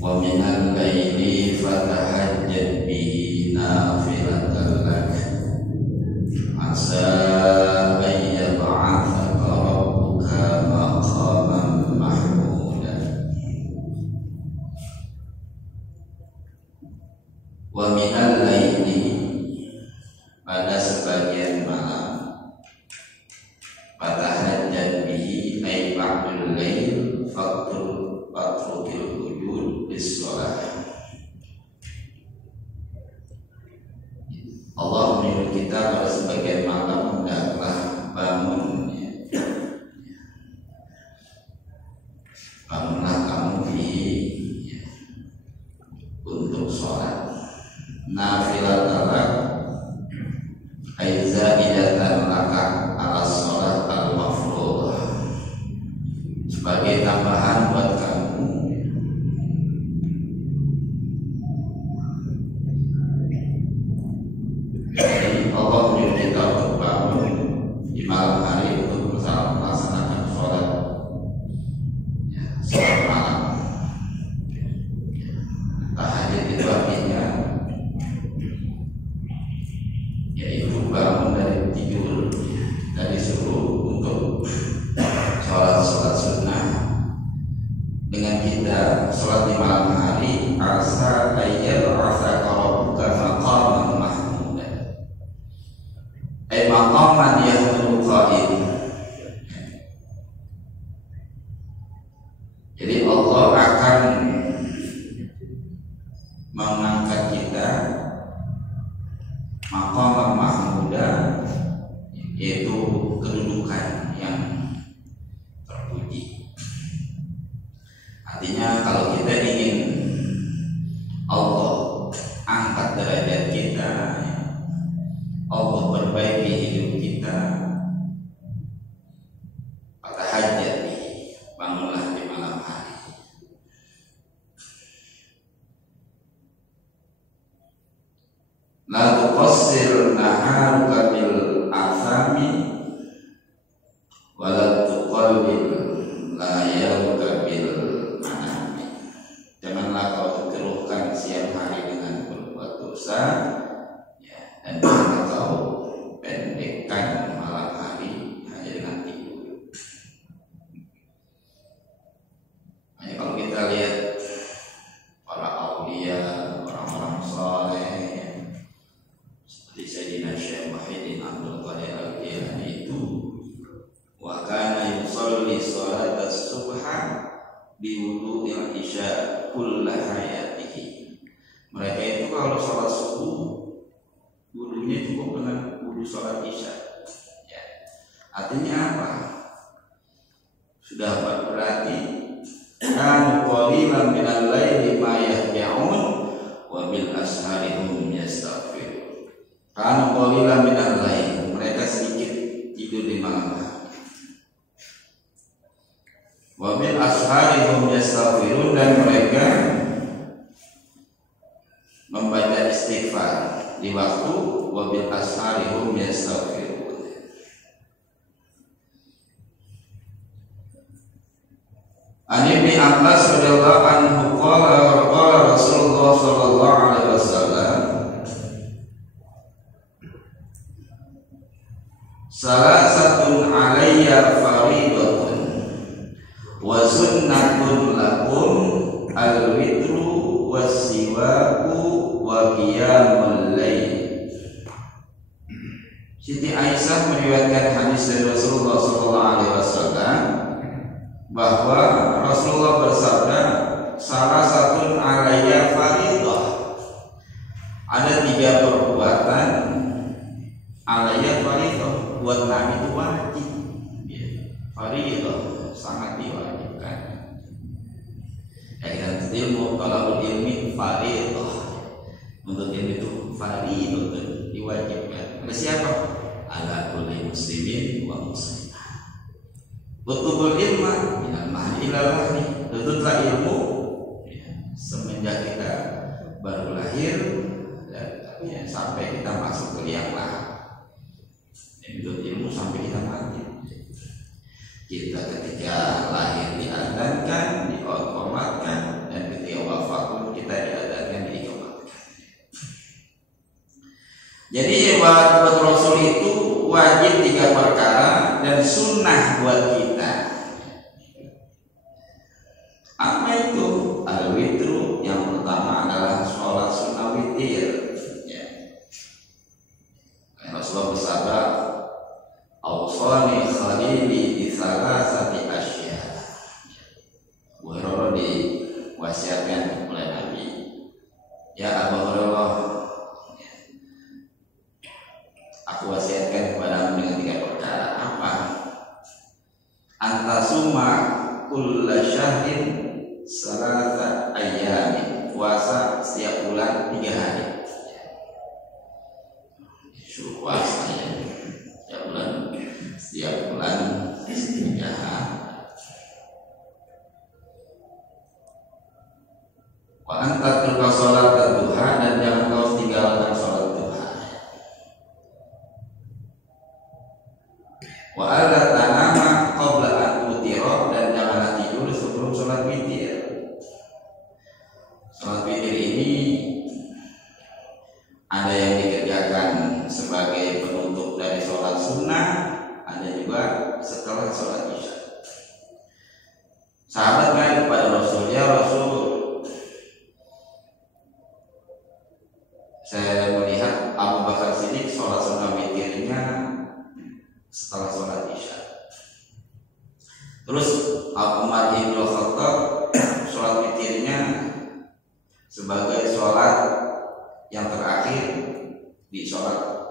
wa minal laili fatahajjad bihi nafilatan lak asa an yab'athaka rabbuka maqaman mahmuda. Wa minal laili, pada sebagian malam, fatahajjad bihi ay ba'dul lail fatrukil wujud bis-shalah. Allah menyuruh kita pada sebagian malam hendaklah bangunlah kamu untuk sholat nafilatan lak ay zaidatan laka ala sholat al-mafruḍah, sebagai tambahan buat kamu. Jadi Allah menyuruh kita untuk bangun di malam hari untuk melaksanakan sholat malam. Tahajud itu artinya yaitu bangun dari tidur, dari subuh untuk sholat sunnah. Dengan kita sholat di malam hari, asa ayyal asa rabbuka maqaman mahmuda, ay maqaman yahmudu qa'id. Jadi Allah akan mengangkat kita maqaman mahmuda, yaitu kedudukan yang terpuji. Artinya kalau kita ingin Allah angkat derajat kita, Allah perbaiki hidup kita, fatahajjad bihi, bangunlah di malam hari. La tuqassir naharuka bil athami wa la tuqallil layalka bil manami. Janganlah kau keruhkan siang hari dengan berbuat dosa, dan janganlah kau pendekkan malam hari hanya dengan tidur. Hanya kalau kita lihat para aulia, orang-orang saleh seperti Sayyidina Syekh Muhyiddin Abdul Qadir Al-Jilani itu, wa kana yusalli salat as-subha bi wudu'il isya kulla hayatihi. Mereka itu kalau salat subuh wudunya cukup dengan wudu salat isya. Ya. Artinya apa? Sudah berarti kan qalilan minal laili ma yahja'un wa bil ashari hum yastaghfirun. Kan qalilan minal lail, mereka sedikit tidur di malam hari. Wa bil ashari hum yastaghfirun, dan mereka membaca istighfar di waktu wa bil ashari hum yastaghfirun. An Ibnu Abbas radhiyallahu anhu qala Rasulullah sallallahu alaihi wasallam, salasatun alayya faridatun wa sunnatun lakum al-witru was-siwaku wa qiyamul lail. Siti Aisyah meriwayatkan hadis dari Rasulullah sallallahu alaihi wasallam bahwa Rasulullah bersabda, salah satu alayya faridah, ada 3 perbuatan alayya faridah, buat Nabi itu wajib. Faridah sangat diwajibkan. Dan ilmu, talabul ilmi faridah, untuk ilmu itu faridah, diwajibkan. Ada siapa? Ala kulli muslimin wa muslimah. Utubul ilma minal mahdi ila lahdi, tututlah ilmu semenjak kita baru lahir dan sampai kita masuk ke liang lahat. Menuntut ilmu sampai kita mati. Kita ketika lahir diadzankan, dikomatkan, dan ketika wafat Jadi buat Rasul itu wajib 3 perkara dan sunnah buat kita. Apa itu? Al-witru, yang pertama adalah sholat sunnah witir. Ya. Rasulullah bersabda, "Awsani khalili bi salasati asya." Abu Hurairah diwasiatkan oleh Nabi, "Ya Abu Hurairah, aku wasiatkan kepadamu dengan 3 perkara." Apa? Antasuma kulla syahrin salasa ayyamin, puasa setiap bulan 3 hari. Suruh puasa ya, setiap bulan 3 hari. Wa anta turka sholat duha, dan jangan kau tinggalkan sholat duha. Wa alla tanama qabla an tutira, dan janganlah tidur sebelum sholat witir. Sholat witir ini ada yang dikerjakan sebagai penutup dari sholat sunnah, ada juga setelah sholat isya. Sahabat naik kepada Rasul, "Ya Rasul, saya melihat Abu Bakar Siddiq sholat sunnah witirnya setelah sholat isya. Terus Abu Umar bin Khattab sholat witirnya sebagai sholat yang terakhir di sholat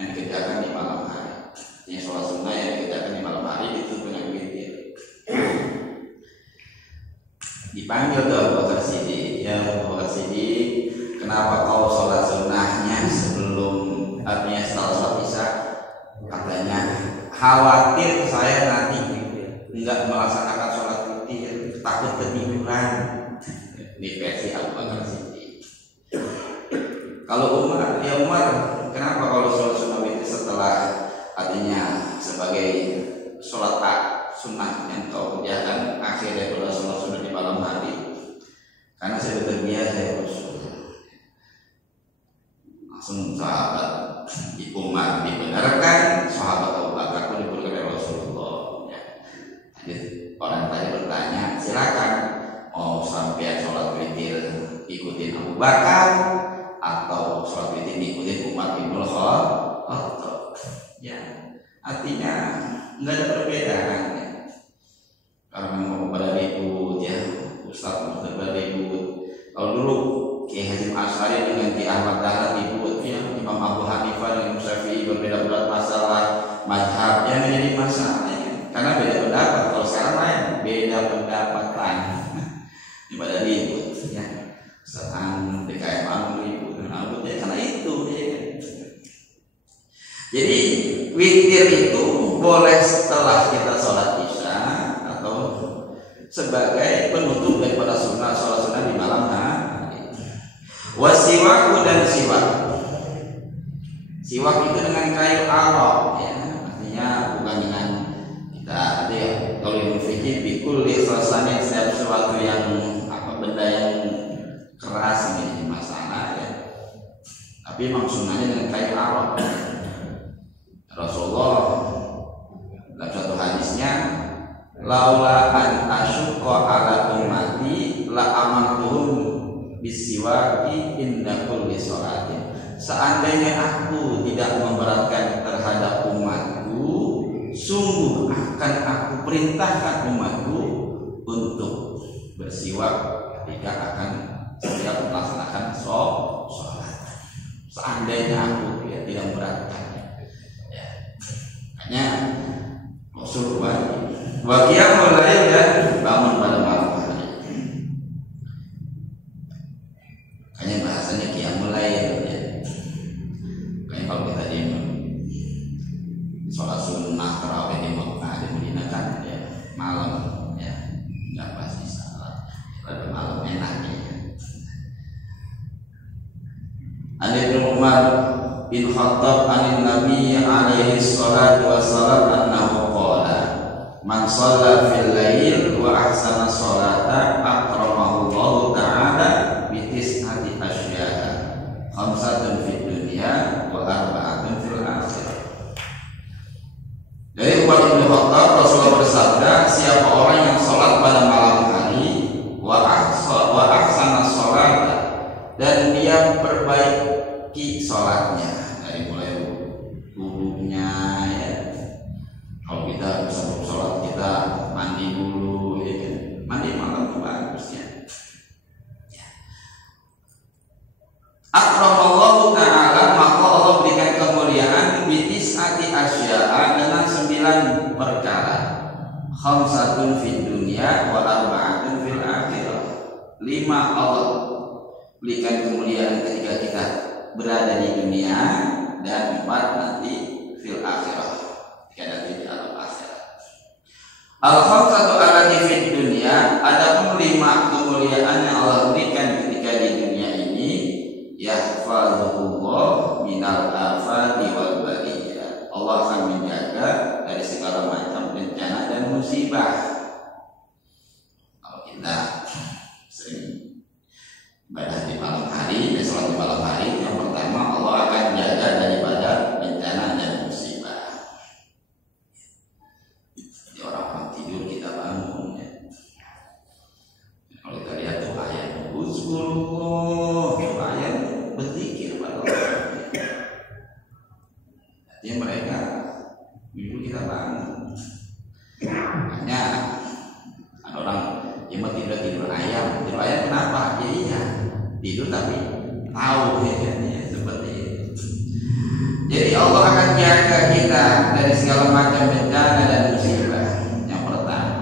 yang dikerjakan di malam hari. Ini sholat sunnah yang dikerjakan di malam hari itu dengan witir." Dipanggil ke Abu Bakar Siddiq, "Ya Abu Bakar Siddiq, kenapa kau sholat sunnahnya sebelum, artinya setelah sholat isya?" Katanya, "Khawatir saya nanti enggak melaksanakan sholat witir, takut ketiduran." Ini versi Abu Bakar Siddiq. Kalau Umar, "Ya Umar, kenapa kalau sholat sunnah witir setelah, artinya sebagai sholat sunnah yang kau kerjakan akhir daripada sholat sunnah di malam hari?" Karena saya terbiasa ya Rasul. Langsung sahabat di Umar dibenarkan, sahabat Abu Bakar pun dibenarkan oleh Rasulullah. Ya. Jadi orang tadi bertanya, silakan mau sampai sholat witir ikutin Abu Bakar atau sholat witir ikutin Umar bin Khattab. Ya, artinya nggak ada perbedaan. Ya. Karena mau pada ribut ya, Ustaz pada ribut. Kalau dulu Kiai Hasyim Asy'ari dengan Ki Ahmad Dahlan ribut ya, Imam Abu Hanifah dengan Syafi'i berbeda masalah mazhab, yang menjadi masalah ya. Karena beda pendapat. Kalau sekarang lain, beda pendapatan. Ibadah ribut ya. Setan DKM ribut ya, karena itu ya. Jadi witir itu boleh setelah kita sholat isya atau sebagai penutup daripada sholat sunnah di malam hari. Wasiwak dan siwak. Siwak itu dengan kayu arok ya, artinya bukan dengan kita ada ya, kalau ilmu fikih bikul ikhlasannya setiap sesuatu yang benda yang keras ini masalah ya. Tapi memang sunnahnya dengan kayu arok. Rasulullah dalam satu hadisnya, "Laula an asyqa ala ummati la amartuhum bisiwaki inda kulli sholatin." Seandainya aku tidak memberatkan terhadap umatku, sungguh akan aku perintahkan umatku untuk bersiwak ketika akan setiap melaksanakan sholat. Seandainya aku tidak memberatkan. Ya, Rasul wajib. Wa qiyamul lail, dan bangun pada malam hari. Kayaknya bahasanya qiyamul lail ya. Kayak kalau kita di sholat sunnah tarawih di Mekah, di Madinah kan ya malam ya, nggak pasti salah. Pada malam enaknya. Ali bin Umar bin Khattab anin Nabi alaihi salatu wassalam annahu qala, "Man shalla fil lail wa ahsana sholata akramahu Allah ta'ala bi tis'ati asya'a, khamsatun fid dunya wa kemudian perbaiki sholatnya dari mulai wudunya ya. Kalau kita sebelum sholat kita mandi dulu ya kan? Mandi malam itu bagus ya. Akramallahu ta'ala, maka Allah berikan kemuliaan bitis'ati asya'a dengan 9 perkara. Khamsatun fid dunya wa arba'atun fil akhirah. 5 Allah berikan kemuliaan ketika kita berada di dunia, dan 4 nanti fil akhirah, ketika nanti di alam akhirat. Al-khamsatu allati fid dunya, adapun 5 kemuliaan yang Allah berikan ketika di dunia ini, yahfazullah minal afati wal baliyah. Allah akan menjaga dari segala macam bencana dan musibah. Kalau kita sering ibadah di malam hari, sholat di malam hari, yang pertama Allah akan jaga daripada bencana dan musibah. Jadi orang tidur kita bangun ya. Kalau kita lihat tuh ayat uzkurullah, ayat berzikir pada Allah. Artinya mereka tidur kita bangun. Makanya ada orang yang mau tidur ayam. Tidur ayam kenapa? Ya iya, tidur tapi tahu ya, seperti itu. Jadi Allah akan jaga kita dari segala macam bencana dan musibah. Yang pertama,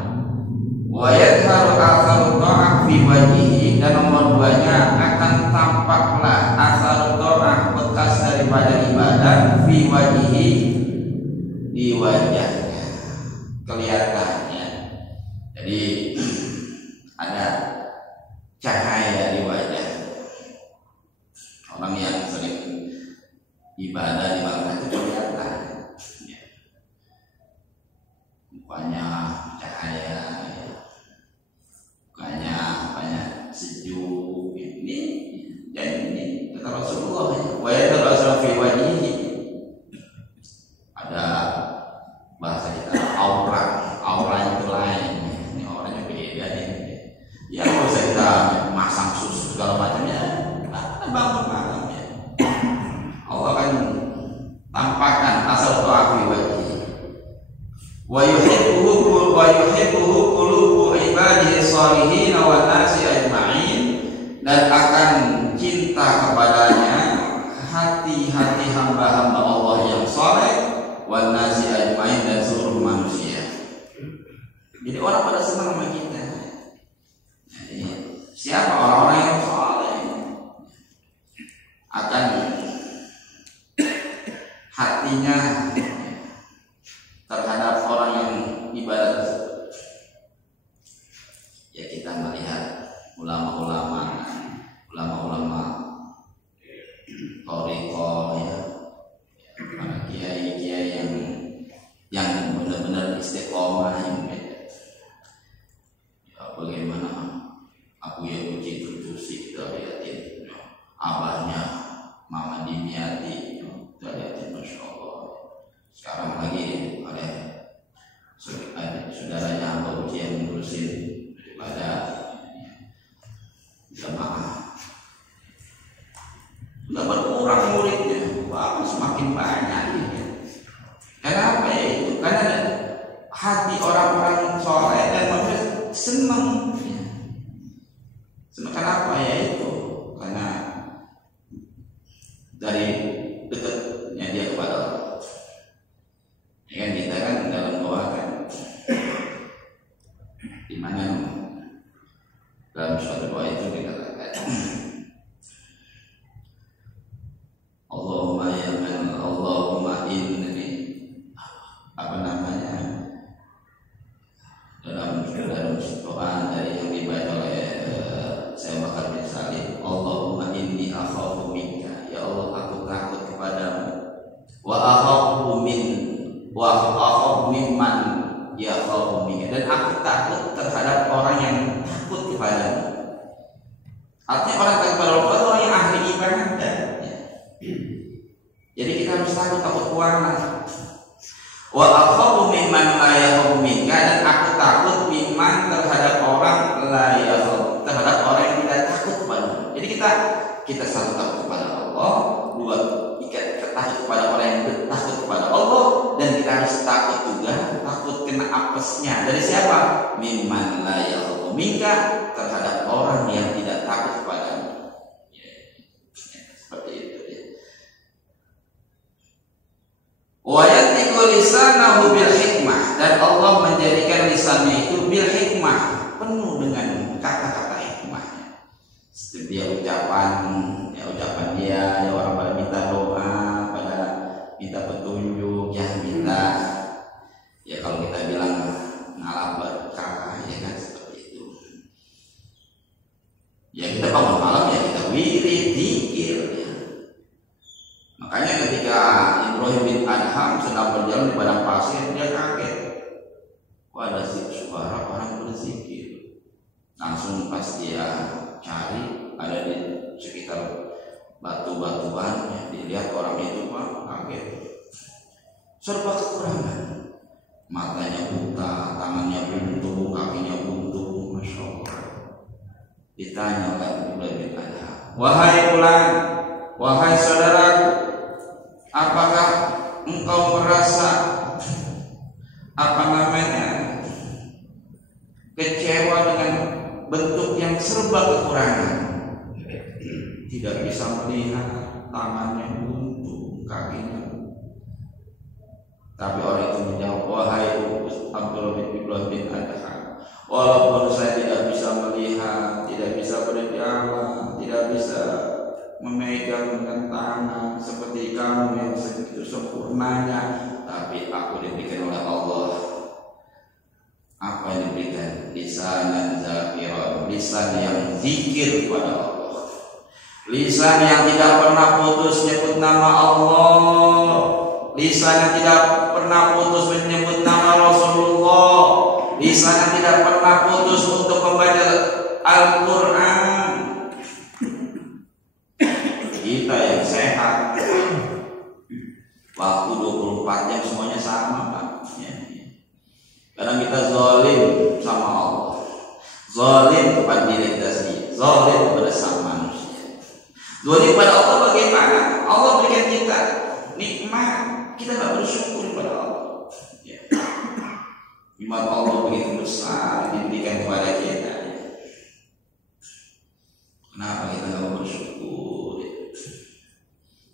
wa yadharu atharu ta'ah fi wajhihi, dan nomor 2-nya akan tampaklah atharu ta'ah, bekas daripada ibadah, fi wajhihi, di wajahnya, kelihatannya. Jadi ada cahaya di wajah orang yang sering ibadah di malam itu, kelihatan ya. Mukanya cahaya ya. Mukanya sejuk ini. Dan ini kata Rasulullah ya, wa yadhuru fi wajhihi, ada bahasa kita aura itu lain. Ini auranya beda nih. Ya kalau kita masang susu segala macamnya, bangun malam ya. Allah akan tampakkan asal ta'afi wajhi. Wa yuhibbuhu qulubu ibadihi shalihin wa nasi ajma'in, dan akan cinta kepadanya hati-hati hamba-hamba Allah yang saleh, wa nasi ajma'in, dan seluruh manusia. Jadi orang pada senang sama kita. Jadi, siapa orang-orang yang saleh akan hatinya terhadap orang yang ibadah tersebut. Ya kita melihat ulama-ulama thariqah ya, para kiai-kiai yang benar-benar istiqomah ya, bagaimana Abu Yakuji Tutusi kita lihatin, abahnya Mama Dimyati kita lihatin, Masya Allah. Sekarang lagi ada saudaranya Abah Uji yang ngurusin daripada jamaah. Sudah berkurang muridnya, wah semakin banyak ya. Kenapa ya itu? Karena hati orang-orang soleh dan manusia senang. Senang kenapa ya itu? Karena dari dekatnya dia kepada Allah. Ya kan, kita kan dalam doa kan, di mana dalam suatu doa itu dikatakan Allahumma inni, apa namanya, dalam doa dari yang dibaca oleh Syekh Bakar bin Salim, Allahumma inni akhafu minka, ya Allah aku takut kepadamu, wa akhafu mimman yakhafu minka, dan aku takut terhadap orang yang takut kepadamu. Artinya orang takut kepada Allah, orang yang ahli ibadah. Jadi kita harus takut kuana. Wa akhafu mimman la yakhafu minka, dan aku takut mimman terhadap orang la yakhafu, terhadap orang yang tidak takut kepadamu. Jadi kita kita satu takut kepada Allah, dua kita takut kepada orang yang takut kepada Allah, dan kita harus takut juga takut kena apesnya dari siapa? Mimman la yakhlu minka, terhadap orang yang tidak takut kepadamu. Seperti itu ya. Wa yantiqu lisanahu bil hikmah, dan Allah menjadikan lisannya itu bil hikmah, penuh dengan kata-kata hikmahnya. Setiap ucapan dia, ya orang pada minta doa, pada minta petunjuk, yang minta ya kalau kita bilang ngalah berkah, ya kan seperti itu. Ya kita bangun malam ya kita wirid, zikir ya. Makanya ketika Ibrahim bin Adham sedang berjalan di padang pasir, dia kaget. Wah, ada suara orang berzikir. Langsung pas dia cari, ada di sekitar batu-batuan, ya, dilihat orang itu, Pak, kaget. Serba kekurangan. Matanya buta, tangannya buntu, kakinya buntu, Masya Allah. Ditanya oleh Ibrahim bin Adham, wahai fulan, wahai saudaraku, apakah engkau merasa kecewa dengan bentuk yang serba kekurangan? Tidak bisa melihat, tangannya buntu, kakinya buntu. Tapi orang itu menjawab, wahai Abdullah bin Ibrahim bin Adham, walaupun saya tidak bisa melihat, tidak bisa berjalan, tidak bisa memegang dengan tangan seperti kamu yang segitu sempurnanya, tapi aku diberikan oleh Allah. Apa yang diberikan? Lisanan zakiran, lisan yang zikir kepada Allah, lisan yang tidak pernah putus menyebut nama Allah, lisan yang tidak pernah putus menyebut nama Rasulullah, lisan yang tidak pernah putus untuk membaca Al-Quran. Kita yang sehat, waktu 24 jam semuanya sama, Pak. Kadang kita zalim sama Allah, zalim kepada diri kita sendiri, zalim kepada sama manusia. Zalim pada Allah bagaimana? Allah berikan kita nikmat, kita nggak bersyukur pada Allah. Ya. Nikmat Allah begitu besar diberikan kepada kita. Kenapa kita nggak bersyukur?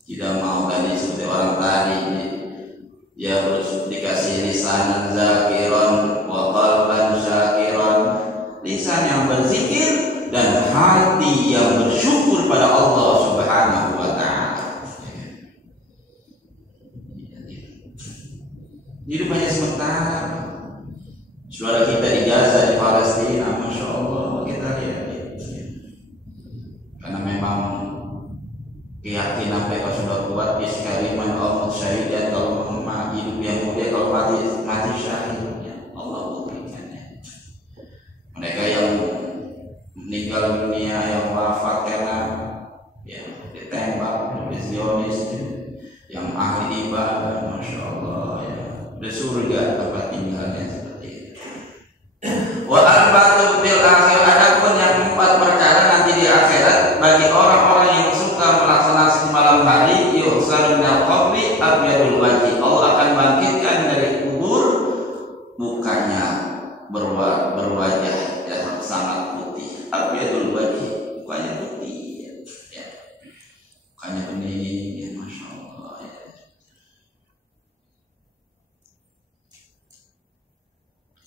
Tidak mau tadi seperti orang tadi, ya harus dikasih lisan zakiran wa qalban syakiran, lisan yang berzikir dan hati yang bersyukur pada Allah Subhanahu wa taala. Hidup hanya sementara. Saudara kita di Gaza, di Palestina, Masya Allah, kita lihat ya. Karena memang keyakinan mereka sudah kuat, iskaliman Allah syahid, dan kalau mati hidup yang mulia, kalau mati syahid, ya Allah berikannya. Mereka yang meninggal dunia, yang wafat karena ya ditembak oleh Zionis, yang ahli ibadah, Masya Allah ya, di surga tempat tinggalnya seperti itu. Wa arba'atu bil akhir, adapun yang 4 perkara nanti di akhirat bagi orang-orang yang suka melaksanakan malam hari, yuhsar minal qabri abyadul wajhi, Allah akan bangkitkan dari kubur mukanya berwajah yang sangat putih, abyadul wajhi, mukanya putih ya. Mukanya bening ya, Masya Allah ya.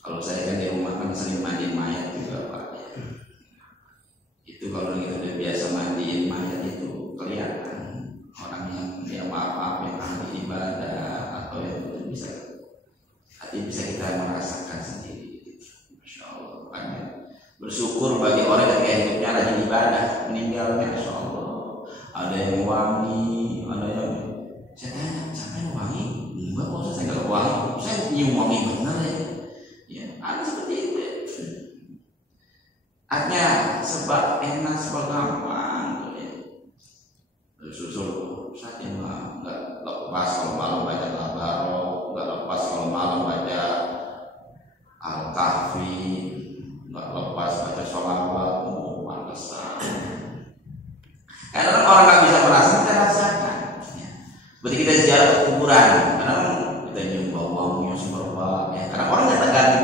Kalau saya kan di rumah kan sering mandiin mayat juga, Pak ya. Itu kalau kita udah biasa mandiin mayat itu kelihatan orang yang maaf yang ahli ibadah atau yang bisa kita merasakan sendiri. Masya Allah, banyak bersyukur bagi orang yang hidupnya rajin ibadah, meninggalnya Masya Allah. Ada yang wangi, ada yang saya tanya, siapa yang wangi? Enggak, kok saya nggak wangi, saya nyium wangi benar ya. Ya, ada seperti itu. Artinya sebab enak, sebab gampang ya. Susul saja nggak lepas kalau malam baca Al-Baqarah, nggak lepas kalau malam baca Al-Kahfi, nggak lepas baca sholawat, pantesan Karena orang nggak bisa merasakan, kita rasakan. Ya. Berarti kita ziarah ke kuburan, karena kita nyium bau-baunya semerbak. Ya. Karena orang nggak tergantung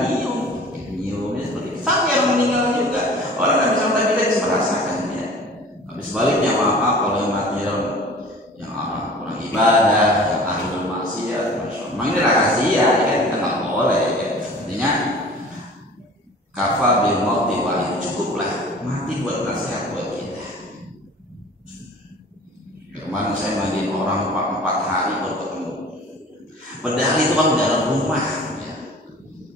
nyiumnya seperti itu. Sampai yang meninggal juga, orang nggak bisa melihat, kita bisa merasakan. Ya. Tapi sebaliknya maaf kalau yang mati yang orang ibadah, yang ahli bermaksiat, memang ini rahasia, ya, kita nggak boleh. Ya. Artinya kafa bil mauti wahid, cukuplah mati buat nasihat buat kita. Kemarin saya mandiin orang 4 hari baru ketemu. Padahal itu kan dalam rumah. Ya.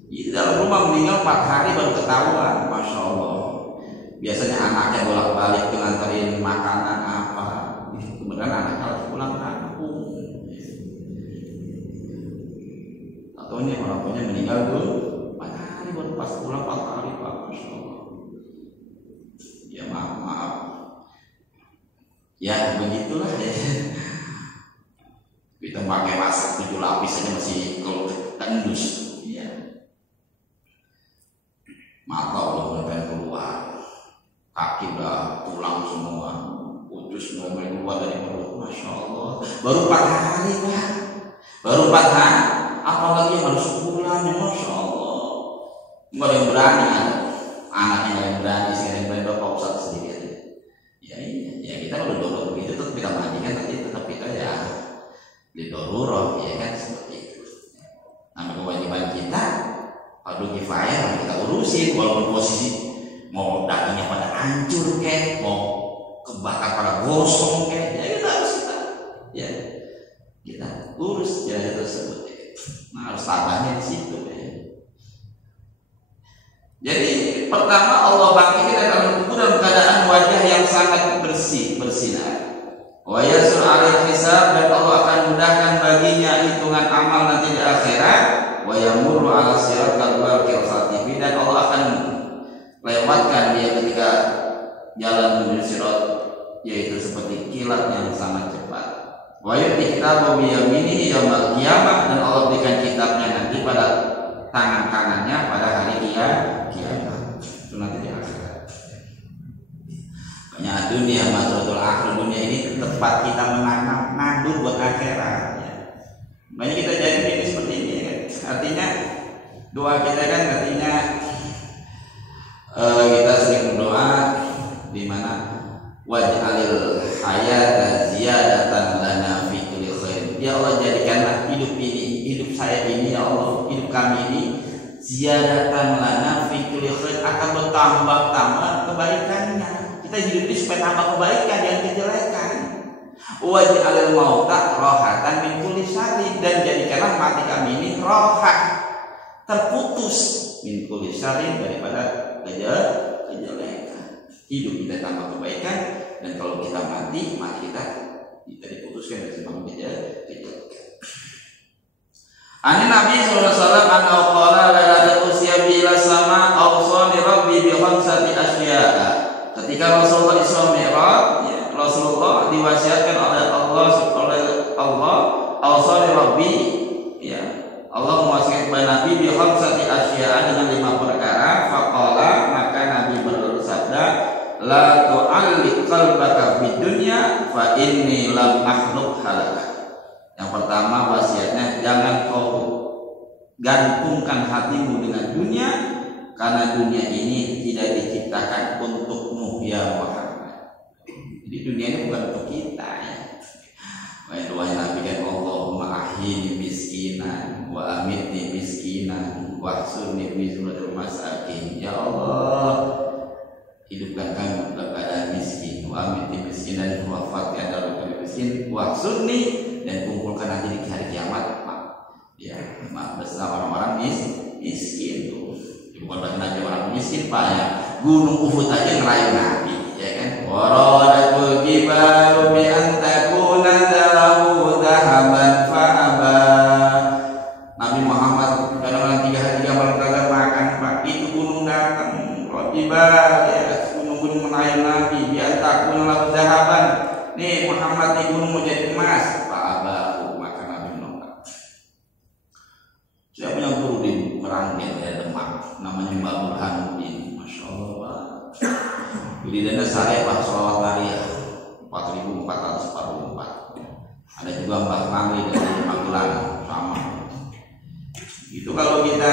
Di dalam rumah meninggal 4 hari baru ketahuan, masya Allah. Biasanya anaknya bolak-balik tuh nganterin makanan apa. Kemudian anaknya harus pulang kampung. Atau ini orang tuanya meninggal dulu 4 hari baru pas pulang 4 hari Pak, masya Allah. Ya maaf. Ya begitulah ya. Kita pakai masker 7 lapis aja masih tendus. Ya. Mata belum sampai keluar, kaki udah tulang semua, usus mulai keluar dari perut, masya Allah. Baru 4 hari Pak, baru 4 hari. Apalagi yang harus sebulan, ya masya Allah. Nggak ada yang berani, anaknya nggak yang berani, sehingga yang berani Pak Ustadz sendiri. Ya kita udah dorong begitu, tetap kita mandikan, tapi tetap kita ya didorong, ya kan seperti itu. Nah kewajiban kita, fardu kifayah kita urusin, walaupun posisi mau dagingnya pada hancur kek, mau kebakar pada gosong kek, ya kita harus kita urus jenazah tersebut. Nah harus tabahnya di situ ya. Jadi pertama Allah bangkitkan dalam kubur dalam keadaan wajah yang sangat bersinar. Wa yasur alaihi hisab, dan Allah akan mudahkan baginya hitungan amal nanti di akhirat. Wa yamurru ala sirat kalbarqil khatifi, dan Allah akan lewatkan dia ketika jalan menuju sirat, yaitu seperti kilat yang sangat cepat. Wa yu'ti kitabahu bi yaminihi yaumil qiyamah, dan Allah berikan kitabnya nanti pada tangan kanannya pada hari kiamat. Itu nanti di akhirat. Banyak dunia, mazratul akhir, dunia ini tempat kita menanam nandur buat akhirat. Ya. Banyak kita jadi ini seperti ini kan. Artinya doa kita kan artinya kita sering berdoa di mana waj'alil hayata ziyadatan lana fi kulli khair. Ya Allah, jadikanlah hidup ini, hidup saya ini ya Allah, hidup kami ini ziyadatan lana fi kulli khair, akan bertambah-tambah kebaikannya. Kita hidup ini supaya tambah kebaikan dan kejelekan. Waj'alil mauta rohatan min kulli syarrin, dan jadikanlah mati kami ini rohat, terputus min kulli syarrin, daripada kejelekan. Hidup kita tambah kebaikan, dan kalau kita mati kita diputuskan dari sebab kejelekan. Ani Nabi sallallahu alaihi wasallam anna qala la usiya ila sama awsani rabbi bi khamsati asya'a. Ketika Rasulullah Isra Mi'raj, ya, Rasulullah diwasiatkan oleh Allah awsani rabbi, ya, Allah mewasiatkan kepada Nabi bi khamsati asya'a, dengan 5 perkara. Faqala, maka Nabi bersabda, la tu'alliq qalbaka fid dunya fa inni lam akhluq halaka. Yang pertama wasiatnya, jangan kau gantungkan hatimu dengan dunia, karena dunia ini tidak diciptakan untukmu ya Muhammad. Jadi dunia ini bukan untuk kita ya. Doa Nabi kan, Allahumma ahyini miskinan wa amitni miskinan wa ahsurni fi zumratil masakin. Ya Allah, hidupkan kami dalam keadaan miskin, wa amitni miskinan, wafatkan dalam keadaan miskin, wa ahsurni, dan kumpulkan nanti di hari kiamat, ya, bersama orang-orang miskin tuh. Bukan berarti nanti orang miskin Pak ya. Gunung Uhud aja ngerayu Nabi, ya kan? Waradatul jibalu bi an takuna lahu dhahaban fa aba. Nabi Muhammad kadang-kadang 3 hari 3 malam kagak makan Pak. Itu gunung datang, jibal ya, gunung-gunung merayu Nabi bi an takuna lahu dhahaban. Nih Muhammad, nih gunung mau jadi emas. Saya punya guru di Meranggen ya, Demak, namanya Mbak Burhanuddin, masya Allah Pak. Beli dana saya Pak, sholawat Maria 4.000 Mbah Mangli dari Magelang sama. Itu kalau kita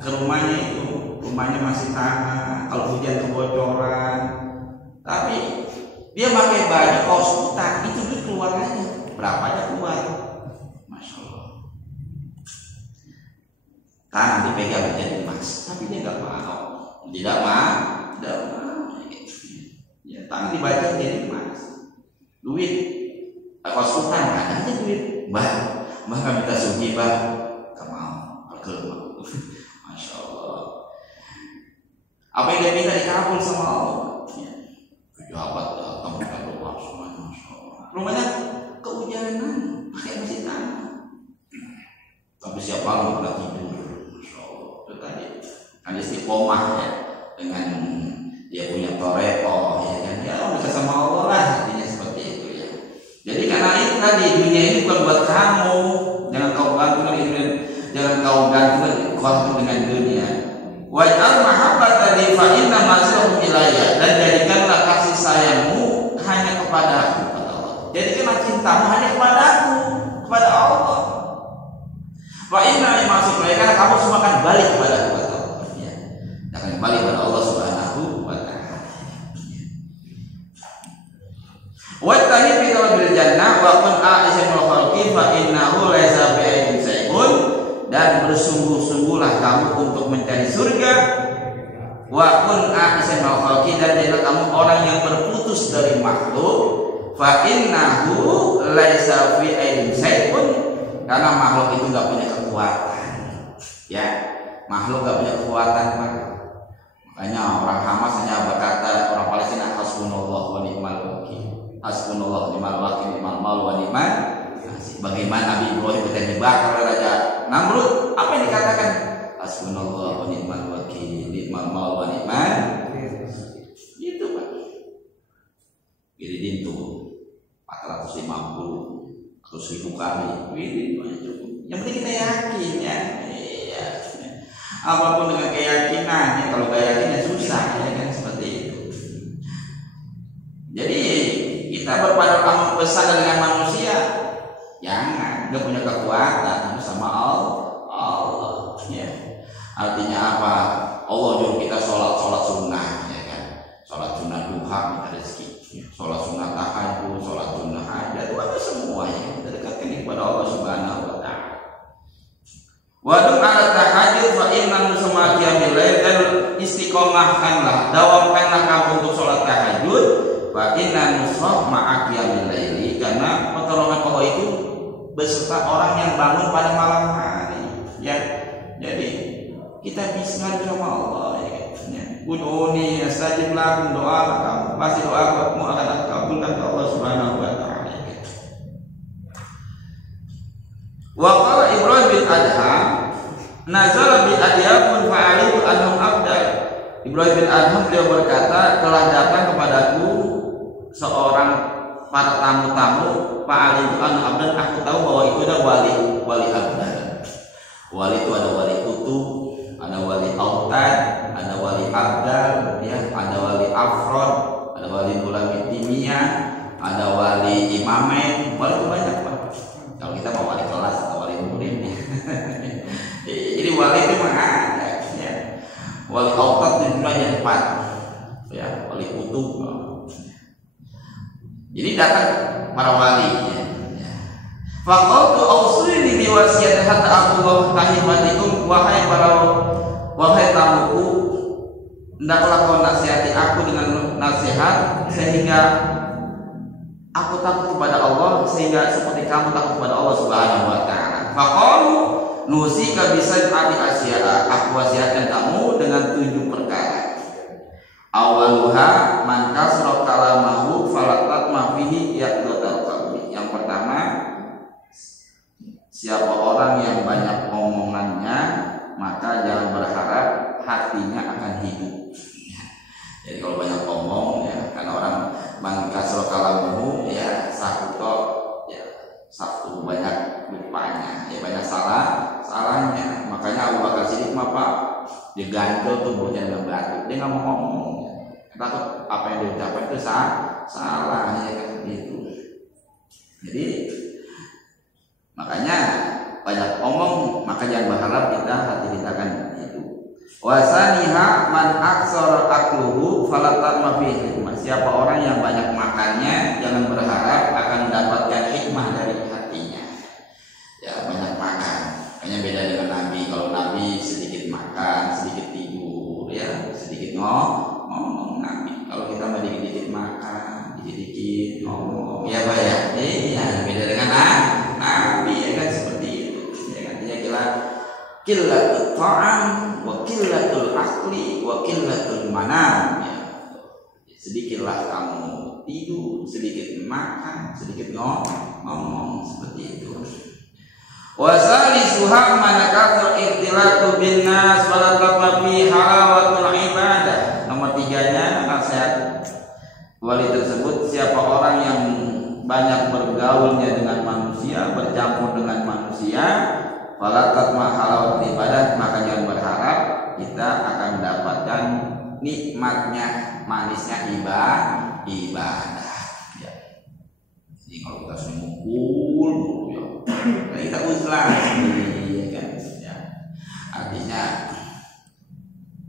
ke rumahnya itu, rumahnya masih tanah, kalau hujan kebocoran, tapi dia pakai baju kaos kutak, itu duit keluar aja, berapa aja keluar, masya Allah. Tanah dipegang jadi emas, tapi dia nggak mau, tidak mau. Ya, tanah dibaca jadi emas, duit, kaos kutak ada aja duit, mbah kan minta sugi mbah, nggak mau, kalau masya Allah. Apa yang dia minta dikabul sama Allah. Pejabat datang ke rumah semuanya, masya Allah. Rumahnya kehujanan, pakai mesin tanah. Tapi siapa yang pernah tidur, masya Allah. Itu tadi kan istiqomah ya, dengan dia punya toreto, ya kan? Ya bisa sama Allah lah, artinya seperti itu ya. Jadi karena itu tadi dunia ini bukan buat kamu, jangan kau gantungkan itu, jangan kau gantungkan dengan dunia. Waj'al mahabbata li fa inna masyahu ilayya, dan jadikanlah kasih sayangmu hanya kepada aku, kepada Allah. Jadikanlah cintamu hanya kepada aku, kepada Allah. Fa inna masyahu ilayya, karena kamu semua akan balik kepada aku, kepada Allah. Ya. Akan kembali kepada Allah Subhanahu wa taala. Wa tahibi bil jannah wa kun a'izamul khalqi fa innahu laysa bi'aidin sayun, dan bersungguh-sungguhlah kamu untuk mencari surga. Wa kun a'izamul khalqi, dan jadilah kamu orang yang berputus dari makhluk. Fa innahu laisa fi aidin syai'un, karena makhluk itu enggak punya kekuatan. Ya, makhluk enggak punya kekuatan. Makanya orang Hamas hanya berkata, orang Palestina, hasbunallah wa ni'mal wakil. Hasbunallah wa ni'mal wakil, ni'mal maul wa ni'mal nasir. Bagaimana Nabi Ibrahim ketika dibakar oleh Raja Namrud, apa yang dikatakan? Hasbunallah wa ni'mal wakil, ni'mal maul wa ni'mal. Itu Pak. Jadi itu 450 atau 1000 kali. Ini cukup. Yang penting kita yakin ya. Iya. Apapun dengan keyakinannya, kalau gak yakin ya susah ya kan, seperti itu. Jadi kita berpadu besar dengan manusia, jangan, nggak punya kekuatan sama Allah. Ya. Artinya apa? Allah nyuruh kita sholat sunnah, ya kan? Sholat sunnah duha minta rezeki, ya. Sholat sunnah tahajud, sholat sunnah hajat, itu ada semuanya. Kita dekatkan kepada Allah Subhanahu wa taala. Wadum ala tahajud fa inna nusuma qiyamil lail, dan istiqomahkanlah, dawamkanlah kamu untuk sholat tahajud. Fa inna nusra ma'a qiyamil laili, karena pertolongan Allah itu beserta orang yang bangun pada malam hari. Ya, jadi kita bisa sama Allah. Ya, udhuni astajib lakum, doa kamu pasti doa kamu akan kabulkan Allah Subhanahu wa taala. Wa qala Ibrahim bin Adham nazala bi adyabun fa'alitu annahum abdal. Ibrahim bin Adham beliau berkata, telah datang kepadaku seorang para tamu-tamu, fa'alitu annahum abdal, aku tahu bahwa itu ada wali abdal. Wali itu ada wali kutub, ada wali autad, ada wali abdal, ya, ada wali afrod, ada wali nurani timiyah, ada wali imamen. Wali itu banyak Pak. Kalau kita mau wali kelas atau wali murid ya. Jadi wali itu ada ya. Wali autad itu banyak 4. Ya, wali kutub. Jadi datang para wali ya. Faqultu awsulini bi wasiyati hatta aqulu tahimatikum, wahai tamuku, hendaklah kau nasihati aku dengan nasihat sehingga aku takut kepada Allah, sehingga seperti kamu takut kepada Allah Subhanahu wa taala. Faqalu nusika bisab'ati asya'a, aku wasiatkan kamu dengan 7 perkara. Awaluha man kasra kalamahu falatat ma fihi yaqdatul qalbi. Yang pertama, siapa orang yang banyak omongannya, maka jangan berharap hatinya akan hidup. Jadi kalau banyak omong ya, karena orang man kasra kalamahu ya sakuto ya, satu banyak lupanya, ya banyak salahnya. Makanya Abu Bakar Siddiq Pak diganjel tubuhnya dengan batu, dia nggak mau ngomong. Takut apa yang diucapkan itu salah ya kan gitu. Jadi berharap hati kita akan itu. Wasaniha man aksara akluhu falatarma fi hikmah. Siapa orang yang banyak makannya, jangan berharap akan mendapatkan hikmah dari hatinya. Ya, banyak makan. Kayaknya beda dengan Nabi. Kalau Nabi sedikit makan, sedikit tidur, ya, sedikit ngomong Nabi. Kalau kita mah dikit-dikit makan, dikit-dikit ngomong, ya Pak ya. Iya, beda dengan Nabi, ya kan seperti itu. Ya kan, dia qillatul ta'am wa qillatul akli wa qillatul manam. Ya. Sedikitlah kamu tidur, sedikit makan, sedikit ngomong seperti itu. Wasalisuha manakatsur ikhtilatu bin nas wala taqabi halawatul ibadah. Nomor 3-nya nasihat wali tersebut, siapa orang yang banyak bergaulnya dengan manusia, bercampur dengan manusia, wala taqma halawatul ibadah, maka jangan berharap kita akan mendapatkan nikmatnya, manisnya ibadah. Ya. Jadi kalau kita semukul ya, kita uzlah sendiri, ya kan? Ya. Artinya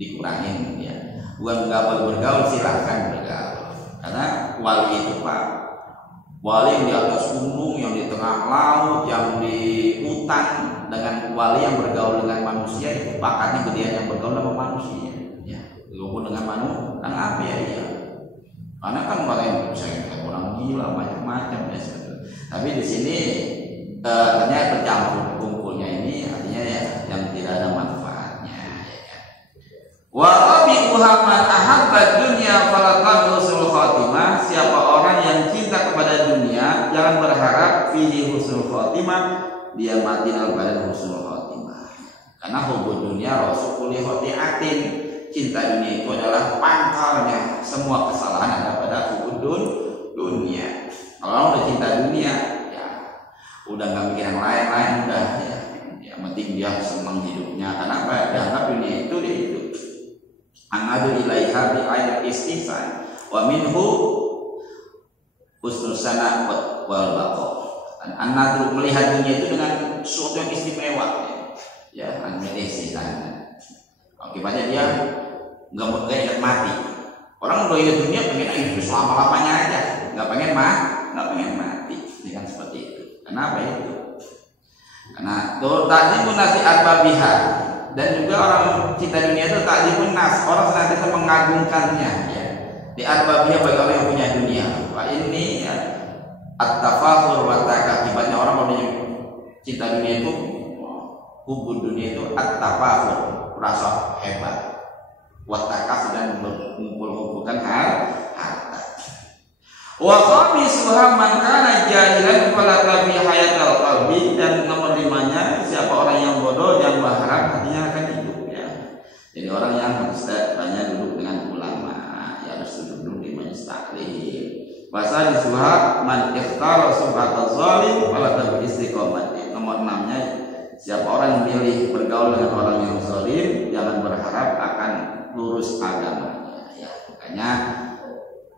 dikurangin, ya. Bukan bergaul, silahkan bergaul. Karena wali itu Pak, wali yang di atas gunung, yang di tengah laut, yang di hutan, dengan wali yang bergaul dengan manusia itu pakatnya gedean yang bergaul dengan manusia. Ya, bergaul dengan manusia, kan apa ya? Iya. Karena kan orang yang bisa kayak orang gila macam-macam ya. Tapi di sini ternyata bercampur kumpulnya ini artinya ya yang tidak ada manfaatnya. Ya kan? Wa rabi'uha man ahabba dunya falaqad husnul khatimah. Siapa orang yang cinta kepada dunia, jangan berharap fihi husnul khatimah, dia mati dalam keadaan husnul khatimah. Karena hubud dunia rasul khati'atin. Cinta dunia itu adalah pangkalnya semua kesalahan ada pada hubud dunia. Kalau udah cinta dunia, ya udah nggak mikir yang lain-lain, udah ya. Yang penting dia senang hidupnya. Karena apa? Dianggap dunia itu dia itu. Anadu ilaiha bi air istihsan wa minhu husnul sana wal baqa. Anadu melihat dunia itu dengan sesuatu yang istimewa, ya, anadu istihsan. Akibatnya dia nggak ingat mati. Orang udah ingat dunia pengen hidup selama-lamanya aja, nggak pengen mati. Ini kan seperti itu. Kenapa itu? Karena tadi pun nasi arbabiha, dan juga orang cinta dunia itu tadi pun nas, orang senantiasa mengagungkannya. Ya. Di arbabiha bagi orang yang punya dunia. Wah ini ya, at-tafahur wa akibatnya orang kalau cinta dunia itu, hubud dunia itu at-tafahur, rasa hebat, watakas dan mengumpulkan harta. Wa khamisuha man kana jahilan fala tabi hayatal qalbi. Dan nomor 5-nya, siapa orang yang bodoh jangan berharap hatinya akan hidup, ya. Jadi orang yang harus banyak duduk dengan ulama, ya harus duduk di majelis taklim. Bahasa disuha man ikhtara subhatal zalim fala tabi istiqamah. Nomor 6-nya, siapa orang yang memilih bergaul dengan orang yang zalim, jangan berharap akan lurus agamanya. Ya, makanya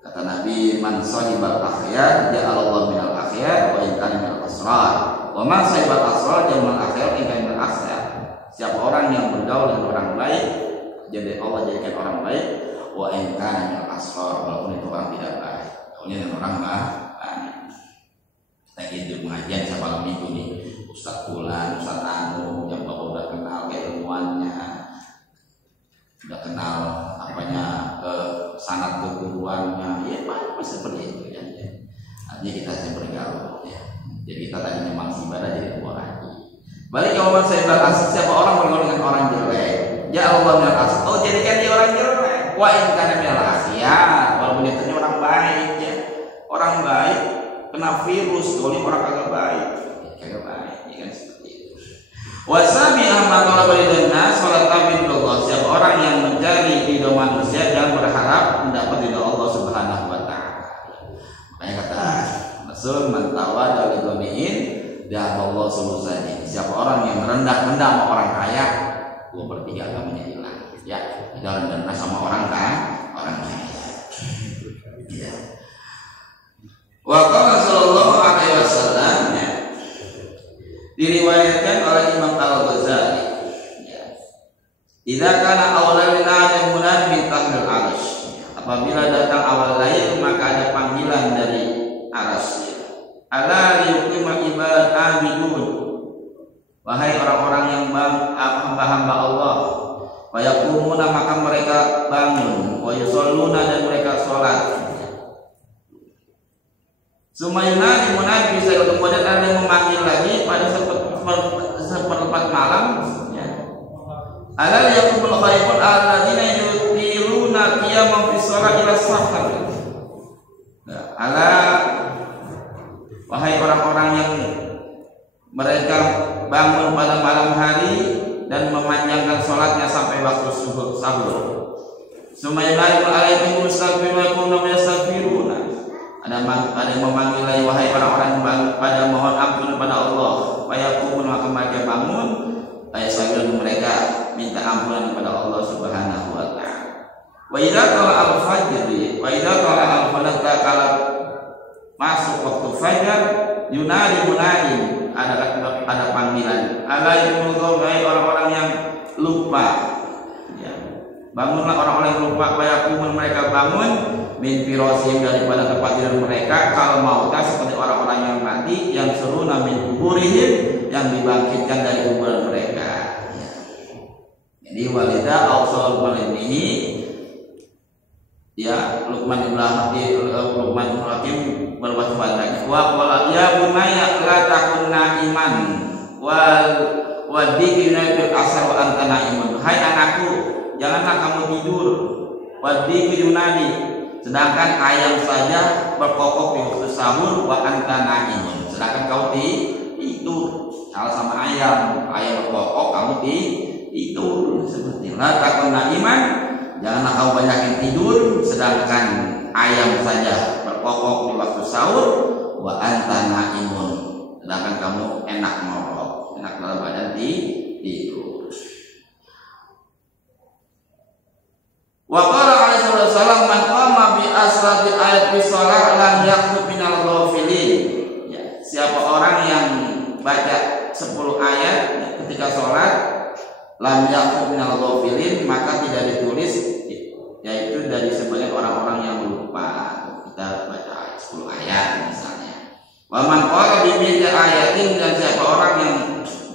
kata Nabi, man sahibal akhyar ja'alallahu minal akhyar wa in kana minal asrar. Wa man sahibal asrar ja'alallahu akhyar in kana minal asrar. Siapa orang yang bergaul dengan orang baik, jadi Allah jadikan orang baik. Wa in kana minal asrar, walaupun itu orang tidak baik. Gaulnya dengan orang baik. Kita gitu pengajian sama malam minggu nih. Ustaz Fulan, Ustaz Anu, yang bapak udah kenal keilmuannya, udah kenal apanya, sanad keguruannya, ya apa seperti itu ya. Artinya kita harus bergaul, ya. Jadi kita tadinya mangsi ibadah jadi dua lagi. Balik jawaban saya berasal, siapa orang bergaul dengan orang jelek, ya Allah minal asal, oh jadikan dia orang jelek. Wa in kana minal akhyar, walaupun dia ternyata orang baik, ya. Orang baik kena virus, kalau orang kagak baik. Wasabi ahmad walidun nas wala tabin Allah. Siapa orang yang mencari ridho manusia dan berharap mendapat ridho Allah Subhanahu wa taala. Makanya kata Rasul, man tawada li ghaniin dan Allah subhanahu. Siapa orang yang rendah-rendah sama orang kaya, 2/3 agamanya hilang. Ya, jangan rendah sama orang kaya. Ya. Wa qala sallallahu alaihi wasallam, diriwayatkan oleh Imam Al-Ghazali, Sumayuna dimunadi bisa kemudian ada yang memanggil lagi pada seperempat malam, ya. Ala yakumul khaifun alladzina yutiluna qiyaman fi shalah ila safar. Ala wahai orang-orang yang mereka bangun pada malam hari dan memanjangkan sholatnya sampai waktu sahur. Sumayunaikum alaikum mustaghfirun wa yakununa yastaghfiruna. Ada yang memanggil wahai orang-orang yang pada mohon ampun kepada Allah. Wa yakumun maka mereka bangun. Yastaghfirun mereka minta ampunan kepada Allah Subhanahu wa taala. Wa idza qala al-fajr wa idza qala al-fajr kala masuk waktu fajar yunadi munadi ada panggilan alaikum orang-orang yang lupa, ya. Bangunlah orang-orang yang lupa, bayakumun mereka bangun min firosim daripada tempat tidur mereka, kalau mauta seperti orang-orang yang mati yang suruna min kuburihim yang dibangkitkan dari kuburan mereka, ya. Jadi walidah awsal balinihi, ya, Luqman ibn Hakim berwasiat lagi. Wa qala ya bunayya la takunna iman wa dikina bil asar wa anta naimun. Hai anakku, janganlah kamu tidur. Wa dikiyunani, sedangkan ayam saja berkokok di waktu sahur wa anta naimun. Sedangkan kau tidur. Salah sama ayam berkokok kamu tidur. Seperti la takunna iman, janganlah kamu banyakin tidur, sedangkan ayam saja berkokok di waktu sahur, wa anta naimun, sedangkan kamu enak ngorok, enak dalam badan tidur. Wa qala alaihi wasallam man qama bi asrati ayat fi shalah lam yaktub minal ghafilin. Ya, siapa orang yang baca 10 ayat ketika sholat lam yaktub minal ghafilin, maka tidak ditulis, yaitu dari sebagian orang-orang yang lupa. Kita baca 10 ayat misalnya. Wa man qala bi mi'ati ayatin, dan siapa orang yang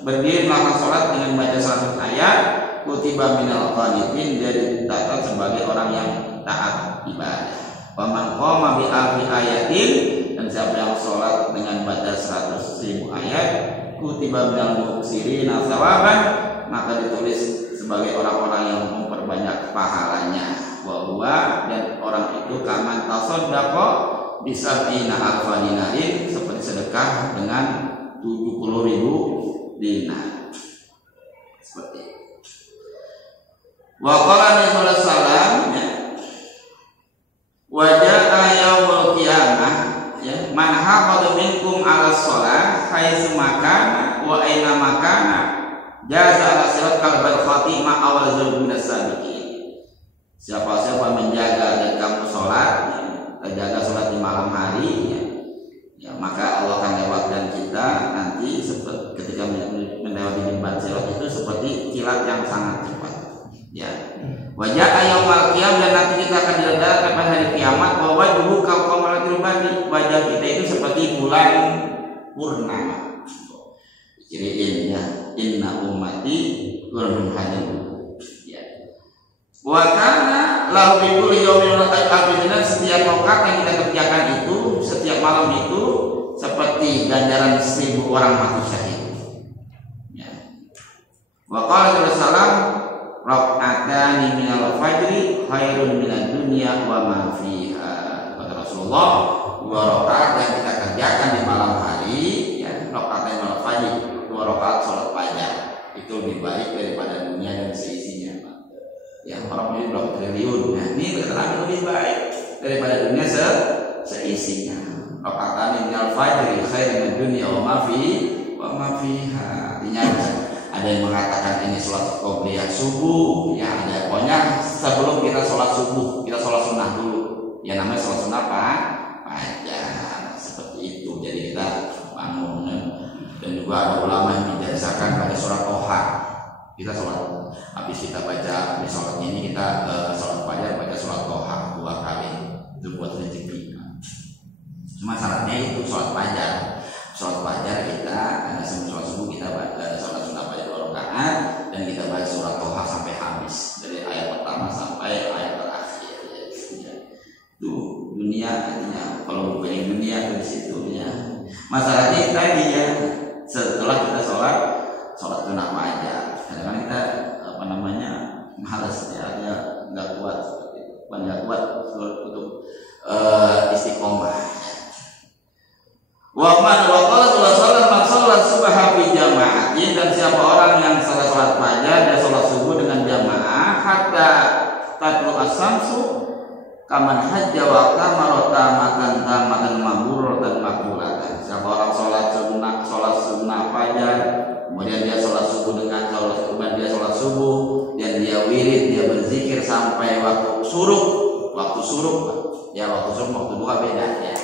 berdiri melakukan salat dengan baca 100 ayat, kutiba minal qanitin, dia dicatat sebagai orang yang taat ibadah. Wa man qama bi alfi ayatin, dan siapa yang salat dengan baca 100.000 ayat, kutiba minal muqsirina thawaban, maka ditulis sebagai orang-orang yang memperbanyak pahalanya. Wa huwa, dan orang itu kaman tasaddaqa bisab'ina alfa dinarin, seperti sedekah dengan 70.000 dinar. Seperti itu. Wa qala Nabi sallallahu alaihi wasallam, wa jaa yaumul qiyamah, ya, man hafadha minkum 'ala shalah haitsu makana wa aina makana jaza ala sirat kalbal khatimah awal zulm minas sabiqin. Siapa-siapa menjaga dan kamu sholat, ya, jaga sholat di malam hari, ya, maka Allah akan lewatkan kita nanti seperti ketika melewati jembatan sirat itu seperti kilat yang sangat cepat, ya. Wajah ayamal qiyam, dan nanti kita akan diledakkan pada hari kiamat, bahwa wajhu kal qamaratil badri, wajah kita itu seperti bulan purnama. Kiriin, ya, inna ummati qurun hadir. Wa kana lahu bi kulli yawmin al-abidina, setiap rakaat yang kita kerjakan itu setiap malam itu seperti ganjaran 1000 orang mati syahid, ya. Wa qala Rasulullah rakaatani minal fajri khairun minad dunya wa ma fiha. Kata Rasulullah, 2 rakaat yang kita kerjakan di malam hari, ya, rakaat minal fajri, 2 rakaat salat fajar itu lebih baik daripada dunia dan seisinya. Ya, orang punya berapa triliun, nah ini berarti lebih baik daripada dunia seisinya. Rakaatan minal fajri khairun minad dunya wa ma fiha. Artinya ada yang mengatakan ini sholat qobliyah subuh, ya, ada pokoknya sebelum kita sholat subuh kita sholat sunnah dulu, ya, namanya sholat sunnah fajar, seperti itu. Jadi kita bangun, dan juga ada ulama yang menjadikan pada sholat duha. Kita sholat, habis kita baca di sholat ini kita sholat fajar, baca sholat duha 2 kali, itu buat rezeki. Cuma syaratnya itu sholat fajar. Sholat fajar kita sebelum sholat subuh kita baca sholat sunnah fajar 2 rakaat, dan kita baca sholat duha sampai habis dari ayat pertama sampai ayat terakhir. Ya. Itu dunia, artinya kalau bukan dunia di situ Masalahnya tadi ya, setelah kita sholat sunnah fajar, kadang-kadang kita malas ya, nggak kuat seperti itu, nggak kuat untuk istiqomah. Wa qala sallallahu sholat subuh fi jama'atin, dan siapa orang yang sholat fajar dan sholat subuh dengan jamaah hatta tatlu as-samsu kaman hajja wa kamarota matan mabruratan maqbulatan. Siapa orang sholat sunnah fajar, kemudian dia sholat subuh dengan dia sholat subuh dan dia wirid, dia berzikir sampai waktu suruk, waktu duha beda ya.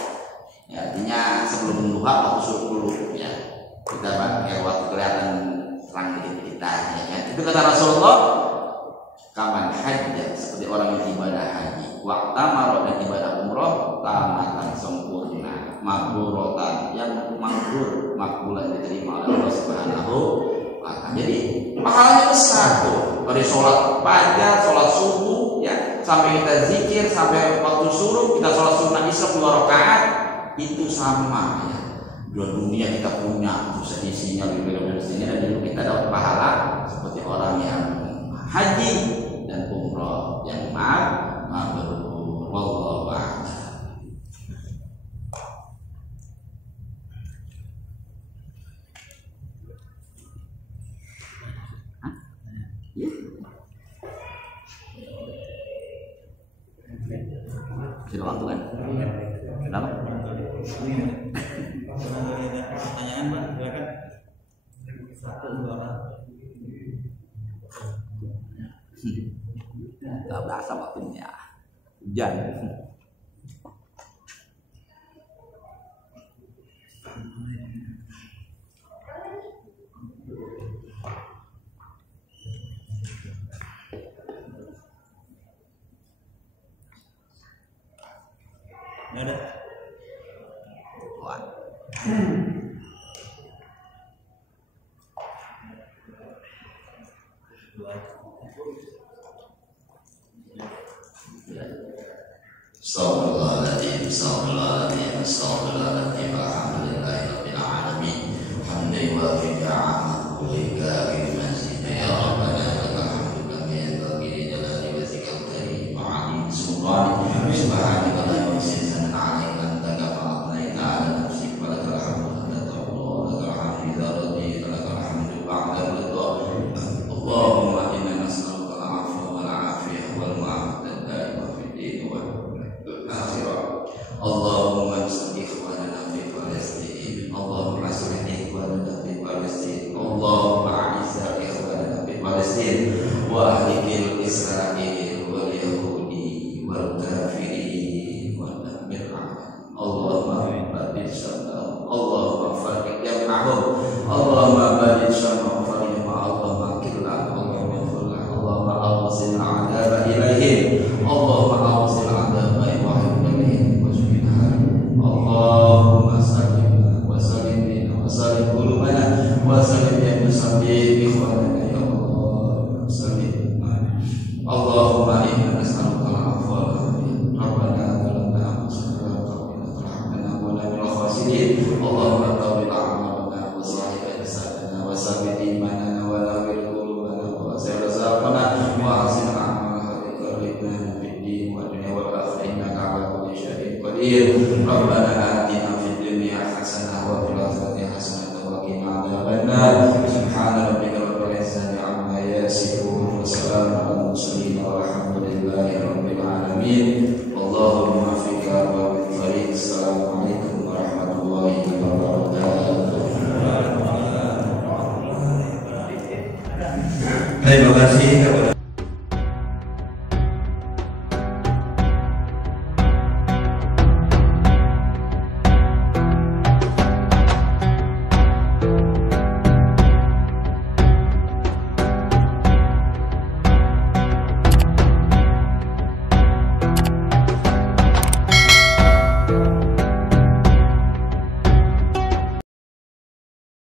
Ya, artinya sebelum duha waktu suruk dulu ya. Kita pakai waktu kelihatan terang kita ya kan. Itu kata Rasulullah, kaman hajjah, seperti orang yang ibadah haji, waktu marot dan ibadah umroh tamatan sempurna, makburotan yang makbulan diterima oleh Allah Subhanahu wa ta'ala. Jadi pahalanya besar tuh dari sholat fajar, sholat subuh ya, sampai kita zikir sampai waktu suruh, kita sholat sunnah isya 2 rakaat, itu sama ya. Dua dunia kita punya, bisa isinya lebih dari sini, dan dulu kita dapat pahala seperti orang yang haji dan umroh yang mabrur. Wallahu a'lam. Sudah waktu kan? Kenapa? Pertanyaan Pak, silakan. Satu dua. Gak berasa waktunya hujan. Nggak ada. Wah. Astagfirullahaladzim, astagfirullahaladzim, astagfirullahaladzim, alhamdulillahi rabbil alamin, hamdan yuwafi ni'amahu wa yukafi mazidah, ya rabbana lakal hamdu kama yanbaghi li jalali wajhikal karim wa 'azimi sultanik, subhanaka la yuhsi sanan 'alaika anta kama athnayta 'ala nafsik, wa lakal hamdu anta tawwab, wa lakal hamdu idza radita, wa lakal hamdu ba'da ridha. Allahumma inna nas'aluka al-'afwa wal 'afiyah wal mu'afiyah daimah fid din wal akhirah. Allahumma aslih ikhwanana fi Palestin, Allahumma aslih ikhwanana fi Palestin, Allahumma a'izz ikhwanana fi Palestin wa ahlikil Israil wal Yahudi wal kafirin wa dammir Allahumma badil syam'ahum, Allahumma farriq jam'ahum, Allahumma badil syam'ahum, Allahumma killah, Allahumma fullah, Allahumma awsil a'daba ilaihim, Allahumma awsil a'daba ilaihim wa subhanahu, Allahumma sallim wa sallim wa sallim qulubana wa sallim ya musabbih ikhwanana ya Allah sallim. Allahumma inna nas'aluka al-'afwa wal 'afiyah, rabbana zalamna anfusana wa lam taghfir lana wa la minal khasirin, Allahumma tawil a'malana wa sahih lisanana wa sabbit imanana wa nawwir qulubana wa asir razaqana wa ahsin a'malana wa qarribna fid din wa dunya wal akhirah, innaka 'ala kulli syai'in qadir. Rabbana atina fid dunya hasanah wa fil akhirati hasanah wa qina adzabannar. Subhana rabbika rabbil izzati 'amma yasifun wa salamun 'alal mursalin walhamdulillahi rabbil alamin. Allahumma fika wa bil fariq. Assalamualaikum warahmatullahi wabarakatuh. Terima kasih kepada